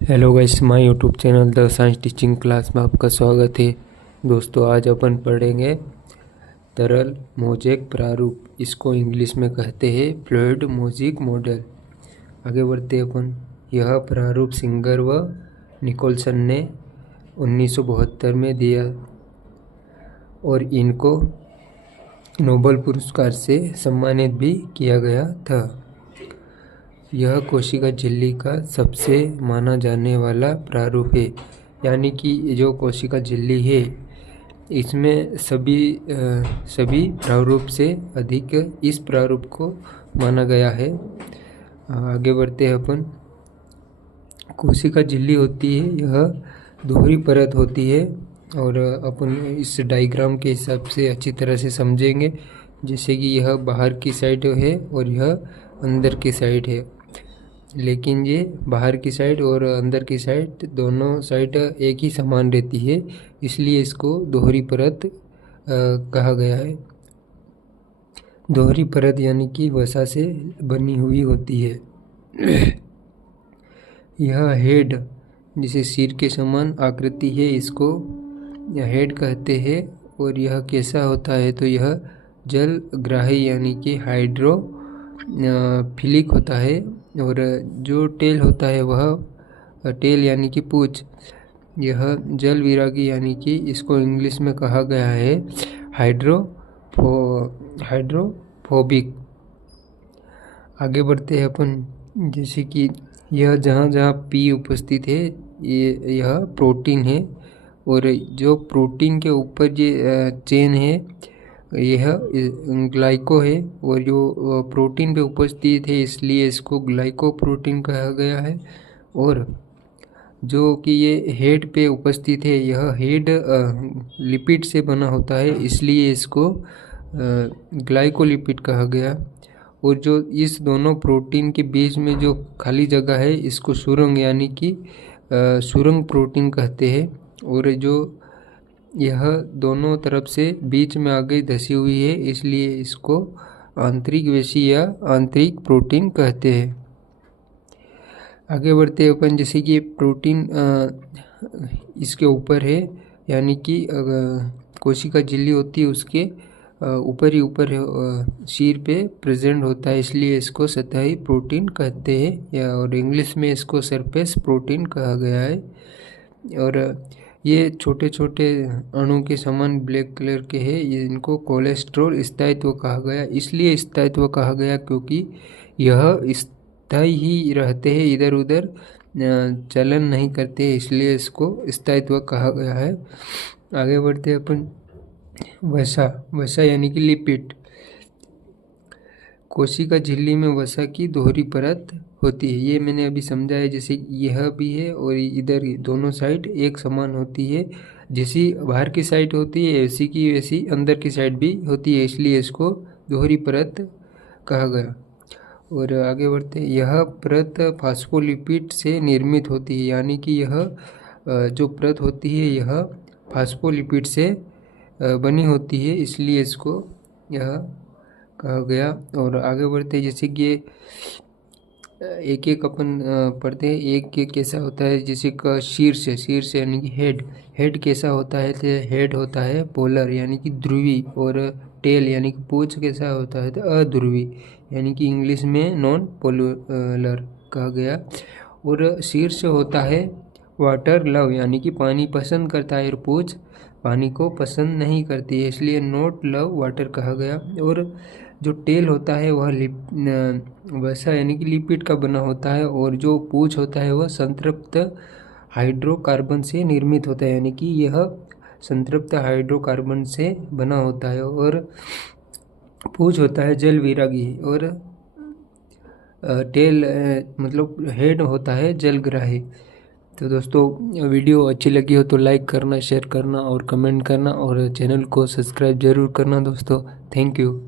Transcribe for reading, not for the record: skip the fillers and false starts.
Hello guys, my YouTube channel the science teaching class में आपका स्वागत है। दोस्तों, आज अपन पढ़ेंगे तरल मोज़ेक प्रारूप। इसको इंग्लिश में कहते हैं फ्लूइड मोज़ेक मॉडल। आगे बढ़ते अपन। यह प्रारूप सिंगर व निकोलसन ने 1972 में दिया और इनको नोबेल पुरस्कार से सम्मानित भी किया गया था। यह कोशिका झिल्ली का सबसे माना जाने वाला प्रारूप है, यानी कि जो कोशिका झिल्ली है इसमें सभी प्रारूप से अधिक इस प्रारूप को माना गया है। आगे बढ़ते हैं अपन। कोशिका झिल्ली होती है, यह दोहरी परत होती है और अपन इस डायग्राम के हिसाब से अच्छी तरह से समझेंगे। जैसे कि यह बाहर की साइड है और यह अंदर की साइड है, लेकिन ये बाहर की साइड और अंदर की साइड दोनों साइड एक ही समान रहती है, इसलिए इसको दोहरी परत कहा गया है। दोहरी परत यानी कि वसा से बनी हुई होती है। यह हेड, जिसे सिर के समान आकृति है, इसको हेड कहते हैं। और यह कैसा होता है तो यह जलग्राही यानी कि हाइड्रोफिलिक होता है। और जो टेल होता है वह टेल यानी कि पूंछ, यह जल विरागी यानी कि इसको इंग्लिश में कहा गया है हाइड्रोफोबिक। आगे बढ़ते हैं अपन। जैसे कि यह जहाँ जहाँ पी उपस्थित है यह प्रोटीन है, और जो प्रोटीन के ऊपर ये चेन है यह ग्लाइको है, और जो प्रोटीन पे उपस्थित है इसलिए इसको ग्लाइकोप्रोटीन कहा गया है। और जो कि ये हेड पे उपस्थित है यह हेड लिपिड से बना होता है, इसलिए इसको ग्लाइकोलिपिड कहा गया। और जो इस दोनों प्रोटीन के बीच में जो खाली जगह है इसको सुरंग यानी कि सुरंग प्रोटीन कहते हैं। और जो यह दोनों तरफ से बीच में आगे धसी हुई है, इसलिए इसको आंतरिक वेशी या आंतरिक प्रोटीन कहते हैं। आगे बढ़ते अपन। जैसे कि प्रोटीन इसके ऊपर है, यानी कि कोशिका झिल्ली होती है उसके ऊपर ही ऊपर सिर पे प्रेजेंट होता है, इसलिए इसको सतही प्रोटीन कहते हैं, और इंग्लिश में इसको सरफेस प्रोटीन कहा गया है। और ये छोटे छोटे अणु के समान ब्लैक कलर के हैं, ये इनको कोलेस्ट्रॉल स्थायित्व कहा गया। इसलिए स्थायित्व कहा गया क्योंकि यह स्थायी ही रहते हैं, इधर उधर चलन नहीं करते, इसलिए इसको स्थायित्व कहा गया है। आगे बढ़ते हैं अपन। वसा यानी कि लिपिड। कोशिका झिल्ली में वसा की दोहरी परत होती है, ये मैंने अभी समझाया। जैसे यह भी है और इधर दोनों साइड एक समान होती है, जैसी बाहर की साइड होती है ऐसी की वैसी अंदर की साइड भी होती है, इसलिए इसको दोहरी परत कहा गया। और आगे बढ़ते हैं। यह परत फास्फोलिपिड से निर्मित होती है, यानी कि यह जो परत होती है यह फास्फोलिपिड से बनी होती है, इसलिए इसको यह कहा गया। और आगे बढ़ते हैं। जैसे कि एक एक अपन पढ़ते हैं। एक कैसा होता है, जैसे का शीर्ष यानी कि हेड कैसा होता है तो हेड होता है पोलर यानी कि ध्रुवी, और टेल यानी कि पूंछ कैसा होता है तो अध्रुवी यानी कि इंग्लिश में नॉन पोलर कहा गया। और शीर्ष होता है वाटर लव यानी कि पानी पसंद करता है, और पूंछ पानी को पसंद नहीं करती है, इसलिए नॉट लव वाटर कहा गया। और जो टेल होता है वह वसा यानी कि लिपिड का बना होता है, और जो पूंछ होता है वह संतृप्त हाइड्रोकार्बन से निर्मित होता है, यानी कि यह संतृप्त हाइड्रोकार्बन से बना होता है। और पूंछ होता है जल विरागी, और टेल मतलब हेड होता है जलग्राही। तो दोस्तों, वीडियो अच्छी लगी हो तो लाइक करना, शेयर करना और कमेंट करना, और चैनल को सब्सक्राइब जरूर करना दोस्तों। Thank you.